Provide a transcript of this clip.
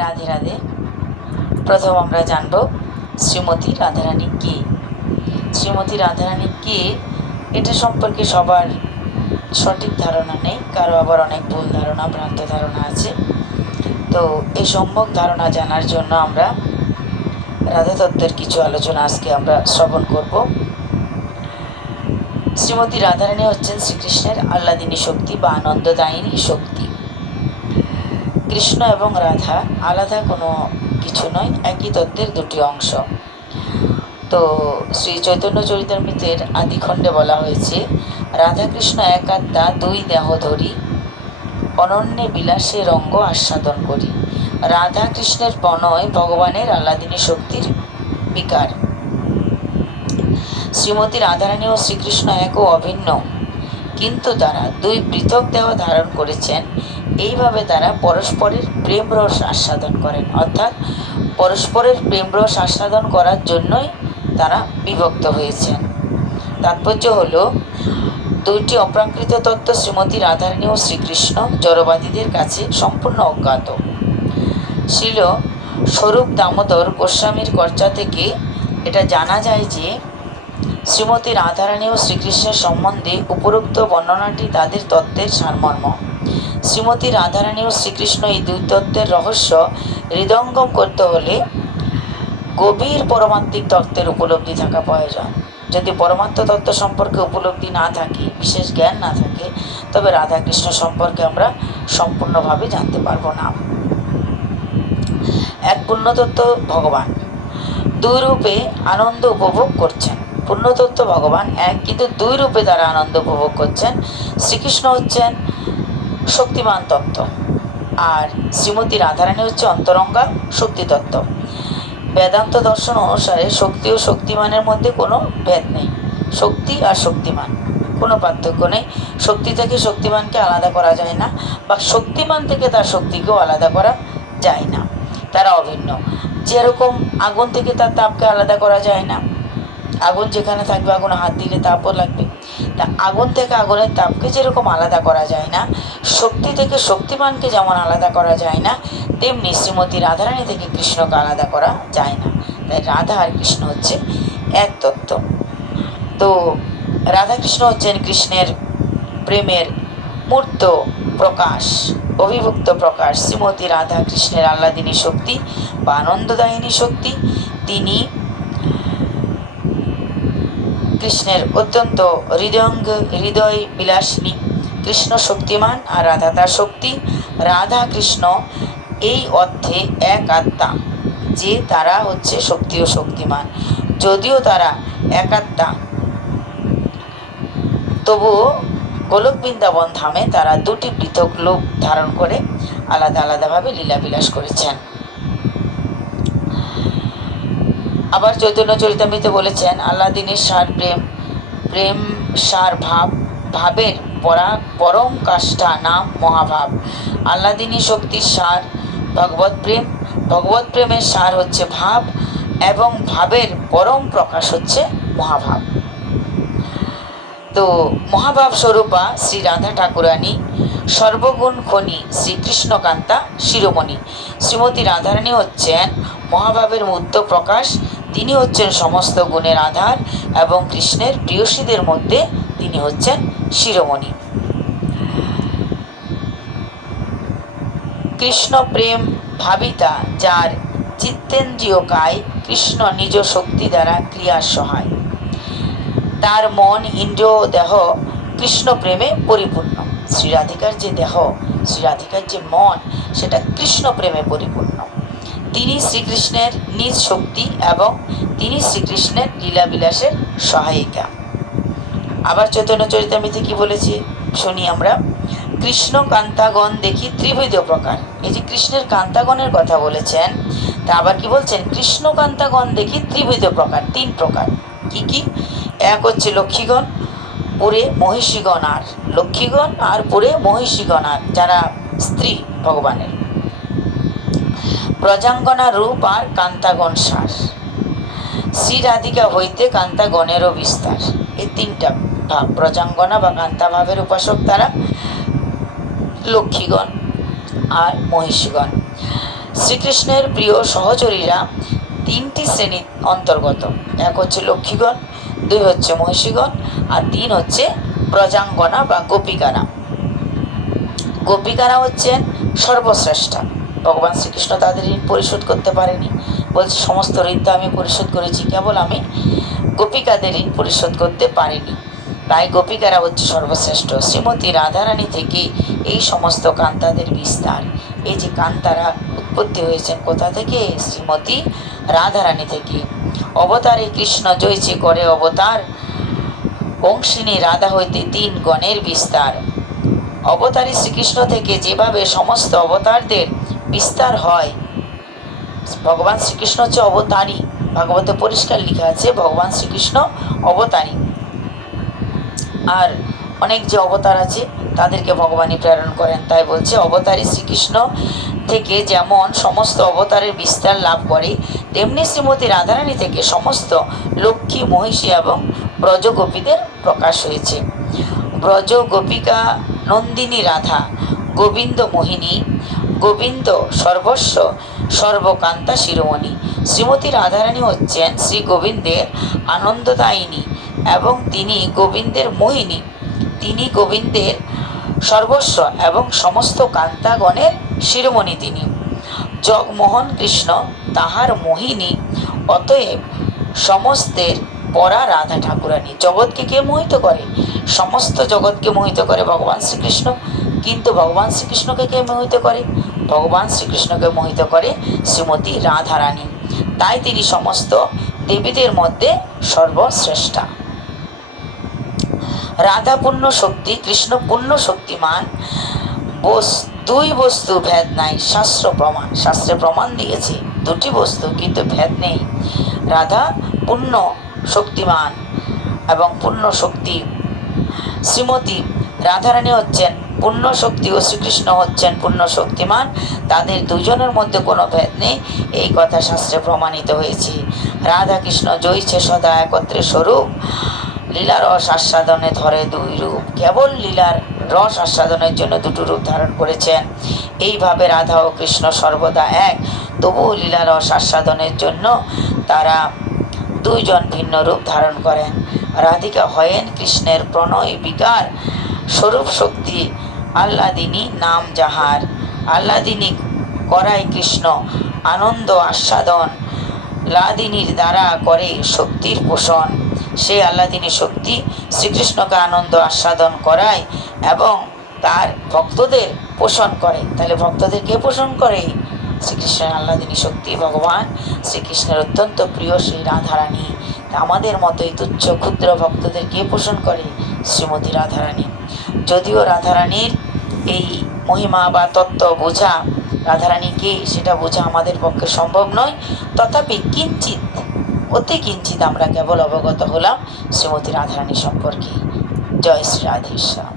রাধে রাধে। প্রথম আমরা জানব শ্রীমতী রাধারানী কে। শ্রীমতী রাধারানী কে এটা সম্পর্কে সবার সঠিক ধারণা নেই, কারো আবার অনেক ভুল ধারণা, ভ্রান্ত ধারণা আছে। তো এই সম্যক ধারণা জানার জন্য আমরা রাধা তত্ত্বের কিছু আলোচনা আজকে আমরা শ্রবণ করব। শ্রীমতী রাধারানী হচ্ছেন শ্রীকৃষ্ণের আহ্লাদিনী শক্তি বা আনন্দদায়িনী শক্তি। কৃষ্ণ এবং রাধা আলাদা কোনো কিছু নয়, একই তত্ত্বের দুটি অংশ। তো শ্রী চৈতন্য চরিতামৃতের আদিখণ্ডে বলা হয়েছে, রাধাকৃষ্ণ এক আত্মা দুই দেহ ধরি, অনন্যে বিলাসে রঙ্গ আস্বাদন করি। রাধা কৃষ্ণের প্রণয় ভগবানের আহ্লাদিনী শক্তির বিকার। শ্রীমতী রাধারানী ও শ্রীকৃষ্ণ এক ও অভিন্ন, কিন্তু তারা দুই পৃথক দেহ ধারণ করেছেন। এইভাবে তারা পরস্পরের প্রেম রস আস্বাদন করেন, অর্থাৎ পরস্পরের প্রেম রস আস্বাদন করার জন্যই তারা বিভক্ত হয়েছেন। তাৎপর্য হল, দুইটি অপ্রাকৃত তত্ত্ব শ্রীমতী রাধারানী ও শ্রীকৃষ্ণ জড়বাদীদের কাছে সম্পূর্ণ অজ্ঞাত। শ্রীল স্বরূপ দামোদর গোস্বামীর কর্চা থেকে এটা জানা যায় যে শ্রীমতী রাধারানী ও শ্রীকৃষ্ণের সম্বন্ধে উপরোক্ত বর্ণনাটি তাদের তত্ত্বের সারমর্ম। শ্রীমতী রাধারানী ও শ্রীকৃষ্ণ এই দুই তত্ত্বের রহস্য হৃদয়ঙ্গম করতে হলে গভীর পরমাত্মিক তত্ত্বের উপলব্ধি থাকা প্রয়োজন। যদি পরমাত্ম তত্ত্ব সম্পর্কে উপলব্ধি না থাকে, বিশেষ জ্ঞান না থাকে, তবে রাধাকৃষ্ণ সম্পর্কে আমরা সম্পূর্ণভাবে জানতে পারবো না। এক পূর্ণতত্ত্ব ভগবান দুই রূপে আনন্দ উপভোগ করছেন। পূর্ণতত্ত্ব ভগবান এক, কিন্তু দুই রূপে তারা আনন্দ উপভোগ করছেন। শ্রীকৃষ্ণ হচ্ছেন শক্তিমান তত্ত্ব, আর শ্রীমতী রাধারানী হচ্ছে অন্তরঙ্গা শক্তি তত্ত্ব। বেদান্ত দর্শন অনুসারে শক্তি ও শক্তিমানের মধ্যে কোনো ভেদ নেই। শক্তি আর শক্তিমান কোনো পার্থক্য নেই। শক্তি থেকে শক্তিমানকে আলাদা করা যায় না, বা শক্তিমান থেকে তার শক্তিকেও আলাদা করা যায় না। তারা অভিন্ন। যেরকম আগুন থেকে তার তাপকে আলাদা করা যায় না, আগুন যেখানে থাকবে আগুনে হাত দিলে তাপও লাগবে। তা আগুন থেকে আগুনের তাপকে যেরকম আলাদা করা যায় না, শক্তি থেকে শক্তিমানকে যেমন আলাদা করা যায় না, তেমনি শ্রীমতী রাধারানী থেকে কৃষ্ণকে আলাদা করা যায় না। তাই রাধা আর কৃষ্ণ হচ্ছে এক তত্ত্ব। তো রাধাকৃষ্ণ হচ্ছেন কৃষ্ণের প্রেমের মূর্ত প্রকাশ, অভিভুক্ত প্রকাশ। শ্রীমতী রাধা কৃষ্ণের আহ্লাদিনী শক্তি বা আনন্দদায়িনী শক্তি। তিনি কৃষ্ণের অত্যন্ত হৃদয় বিলাসিনী। কৃষ্ণ শক্তিমান আর রাধা তার শক্তি। রাধা কৃষ্ণ এই অর্থে এক আত্মা যে তারা হচ্ছে শক্তি ও শক্তিমান। যদিও তারা এক আত্মা, তবুও গোলক বৃন্দাবন ধামে তারা দুটি পৃথক রূপ ধারণ করে আলাদা আলাদাভাবে লীলাবিলাস করেছেন। আবার চৈতন্য চরিতামৃতে বলেছেন, আহ্লাদিনীর সার প্রেম, প্রেম সার ভাব, ভাবের পরম কাষ্ঠা নাম মহাভাব। আহ্লাদিনী শক্তির সার ভগবত প্রেম, ভগবত প্রেমের সার হচ্ছে ভাব, এবং ভাবের পরম প্রকাশ হচ্ছে মহাভাব। তো মহাভাব স্বরূপা শ্রী রাধা ঠাকুরানী সর্বগুণ খনি শ্রীকৃষ্ণকান্তা শিরোমণি। শ্রীমতী রাধারানী হচ্ছেন মহাভাবের মূর্ত প্রকাশ। তিনি হচ্ছেন সমস্ত গুণের আধার, এবং কৃষ্ণের প্রিয়সীদের মধ্যে তিনি হচ্ছেন শিরোমণি। কৃষ্ণ প্রেম ভাবিতা, যার চিত্তেন্দ্রিয় কায় কৃষ্ণ নিজ শক্তি দ্বারা ক্রিয়ার সহায়। তার মন, ইন্দ্রিয়, দেহ কৃষ্ণ প্রেমে পরিপূর্ণ। শ্রীরাধিকার যে দেহ, শ্রীরাধিকার যে মন, সেটা কৃষ্ণ প্রেমে পরিপূর্ণ। তিনি শ্রীকৃষ্ণের নিজ শক্তি, এবং তিনি শ্রীকৃষ্ণের লীলাবিলাসের সহায়িকা। আবার চৈতন্য চরিতামৃতে কি বলেছে শুনি আমরা, কৃষ্ণ কান্তাগণ দেখি ত্রিবিধ প্রকার। এই যে কৃষ্ণের কান্তাগণের কথা বলেছেন, তা আবার কি বলছেন, কৃষ্ণ কান্তাগণ দেখি ত্রিবিধ প্রকার, তিন প্রকার। কি কি? এক হচ্ছে লক্ষ্মীগণ, পুরে মহিষীগণ, আর লক্ষ্মীগণ আর পুরে মহিষীগণ, আর যারা স্ত্রী ভগবানের। প্রজাঙ্গনা রূপ আর কান্তাগণ সার। শ্রী রাধিকা হইতে কান্তাগণেরও বিস্তার। এই তিনটা ভাব, প্রজাঙ্গনা বা কান্তা ভাবের উপাসক তারা, লক্ষ্মীগণ আর মহিষীগণ। শ্রীকৃষ্ণের প্রিয় সহচরীরা তিনটি শ্রেণীর অন্তর্গত। এক হচ্ছে লক্ষ্মীগণ, দুই হচ্ছে মহিষীগণ, আর তিন হচ্ছে প্রজাঙ্গনা বা গোপিকারা। গোপিকারা হচ্ছেন সর্বশ্রেষ্ঠা। ভগবান শ্রীকৃষ্ণ তাদের ঋণ পরিশোধ করতে পারেনি, বলছে সমস্ত ঋণ তো আমি পরিশোধ করেছি, কেবল আমি গোপিকাদের ঋণ পরিশোধ করতে পারিনি। তাই গোপিকারা হচ্ছে সর্বশ্রেষ্ঠ। শ্রীমতী রাধারানী থেকে এই সমস্ত কান্তাদের বিস্তার। এই যে কান্তারা উৎপত্তি হয়েছেন কোথা থেকে? শ্রীমতী রাধারানী থেকে। অবতারে কৃষ্ণ জয়ছে করে অবতার, অংশিনী রাধা হইতে তিন গণের বিস্তার। অবতারী শ্রীকৃষ্ণ থেকে যেভাবে সমস্ত অবতারদের বিস্তার হয়, ভগবান শ্রীকৃষ্ণ হচ্ছে অবতারী। ভাগবতে পরিষ্কার লেখা আছে ভগবান শ্রীকৃষ্ণ অবতারী। আর অনেক যে অবতার আছে তাদেরকে ভগবানই প্রেরণ করেন। তাই বলছে অবতারী শ্রীকৃষ্ণ থেকে যেমন সমস্ত অবতারের বিস্তার লাভ করে, তেমনি শ্রীমতী রাধারানী থেকে সমস্ত লক্ষ্মী, মহিষী এবং ব্রজগোপীদের প্রকাশ হয়েছে। ব্রজ গোপিকা নন্দিনী রাধা, গোবিন্দ মোহিনী, গোবিন্দ সর্বস্ব, সর্বকান্তা শিরোমণি। শ্রীমতী রাধারানী হচ্ছেন শ্রী গোবিন্দের আনন্দদায়িনী এবং তিনি গোবিন্দের মোহিনী। তিনি গোবিন্দের সর্বস্ব এবং সমস্ত কান্তাগণের শিরোমণি। তিনি জগমোহন কৃষ্ণ তাহার মোহিনী, অতএব সমস্তের পরা রাধা ঠাকুরানী। জগৎকে কে মোহিত করে? সমস্ত জগৎকে মোহিত করে ভগবান শ্রীকৃষ্ণ। কিন্তু ভগবান শ্রীকৃষ্ণকে কে মোহিত করে? ভগবান শ্রীকৃষ্ণকে মোহিত করে শ্রীমতী রাধারানী। তাই তিনি সমস্ত দেবীদের মধ্যে সর্বশ্রেষ্ঠা। রাধা পূর্ণ শক্তি, কৃষ্ণ পূর্ণ শক্তিমান। দুই বস্তু ভেদ নাই, শাস্ত্র প্রমাণ। শাস্ত্রে প্রমাণ দিয়েছে দুটি বস্তু, কিন্তু ভেদ নেই। রাধা পূর্ণ শক্তিমান এবং পূর্ণ শক্তি। শ্রীমতী রাধারানী হচ্ছেন পূর্ণ শক্তি ও শ্রীকৃষ্ণ হচ্ছেন পূর্ণ শক্তিমান। তাদের দুজনের মধ্যে কোনো ভেদ নেই, এই কথা শাস্ত্রে প্রমাণিত হয়েছে। রাধা কৃষ্ণ জয়ছে সদা একত্রে স্বরূপ, লীলা রস আস্বাদনে ধরে দুই রূপ। কেবল লীলার রস আস্বাদনের জন্য দুটো রূপ ধারণ করেছেন। এইভাবে রাধা ও কৃষ্ণ সর্বদা এক, তবুও লীলা রস আস্বাদনের জন্য তারা দুইজন ভিন্ন রূপ ধারণ করেন। রাধিকা হয়েন কৃষ্ণের প্রণয় বিকার, স্বরূপ শক্তি আহ্লাদিনী নাম যাহার। আহ্লাদিনী করায় কৃষ্ণ আনন্দ আস্বাদন, লাদিনীর দ্বারা করে শক্তির পোষণ। সেই আহ্লাদিনী শক্তি শ্রীকৃষ্ণকে আনন্দ আস্বাদন করায় এবং তার ভক্তদের পোষণ করে। তাহলে ভক্তদের কে পোষণ করে? শ্রীকৃষ্ণের আহ্লাদিনী শক্তি। ভগবান শ্রীকৃষ্ণের অত্যন্ত প্রিয় সেই রাধারানী। আমাদের মতোই তুচ্ছ ক্ষুদ্র ভক্তদের কে পোষণ করে? শ্রীমতী রাধারানী। যদিও রাধারানীর এই মহিমা বা তত্ত্ব বোঝা, রাধারানী কে সেটা বোঝা আমাদের পক্ষে সম্ভব নয়, তথাপি কিঞ্চিত, অতি কিঞ্চিত আমরা কেবল অবগত হলাম শ্রীমতী রাধারানী সম্পর্কে। জয় শ্রী রাধেশ্যাম।